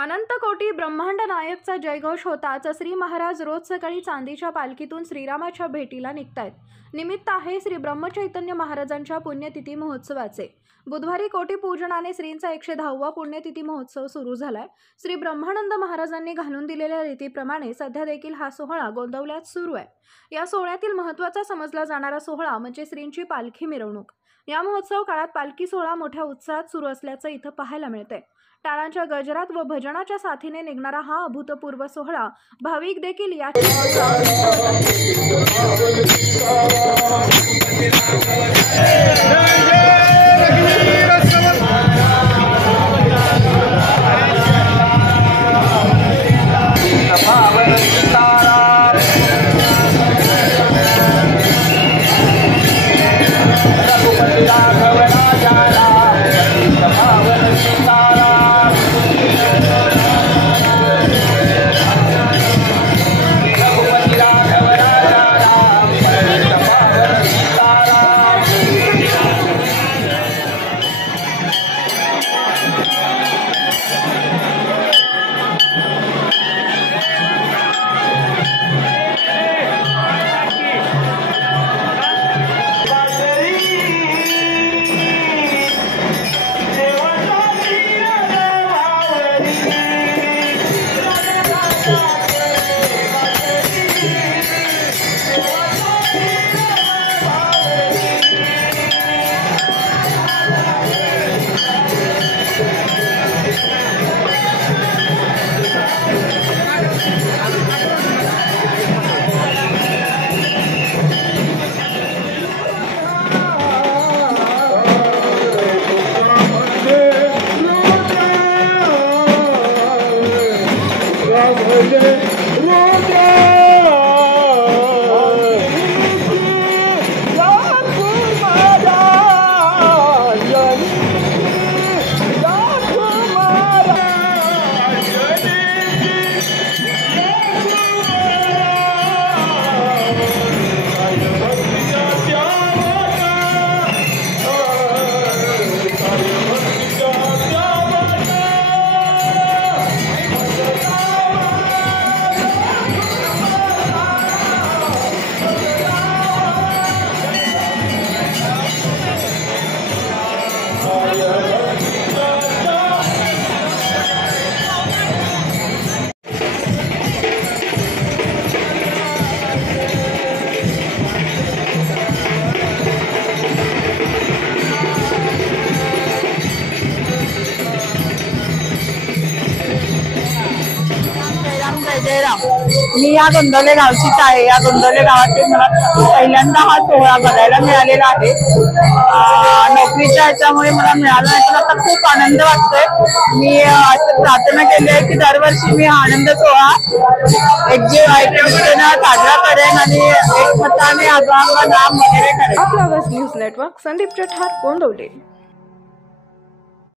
अनंत कोटी ब्रह्मांड नायकचा जयघोष होताच श्री महाराज रोज सकाळी चांदीच्या पालखीतून श्रीरामाच्या भेटीला निघतायत। निमित्त आहे श्री ब्रह्मचैतन्य महाराजांच्या पुण्यतिथी महोत्सवाचे। बुधवारी कोटी पूजनाने श्रींचा 110वा पुण्यतिथी महोत्सव सुरू झालाय। श्री ब्रह्मानंद महाराजांनी घालून दिलेल्या रीतीप्रमाणे सध्या देखील हा सोहळा गोंदवल्यात सुरू आहे। या सोहळ्यातील महत्त्वाचा समजला जाणारा सोहळा म्हणजे श्रींची पालखी मिरवणूक। या महोत्सव काळात पालखी सोहळा मोठ्या उत्साहात सुरू असल्याचं इथं पाहायला मिळते। टाळांच्या गजरात व भजनाच्या साथीने निघणारा हा अभूतपूर्व सोहळा भाविक देखील या मी या गोंदवले गावचीच आहे। या गोंदवले गावात मला पहिल्यांदा हा सोहळा बघायला मिळालेला आहे। नोकरीच्या ह्याच्यामुळे मला मिळाला नाही, पण आता खूप आनंद वाटतोय। मी असं प्रार्थना केली आहे की दरवर्षी मी हा आनंद सोहळा एकजुटीने साजरा करेन आणि एकमताने अभंग नाम वगैरे करेन। आपला न्यूज नेटवर्क संदीप जठार गोंदवले।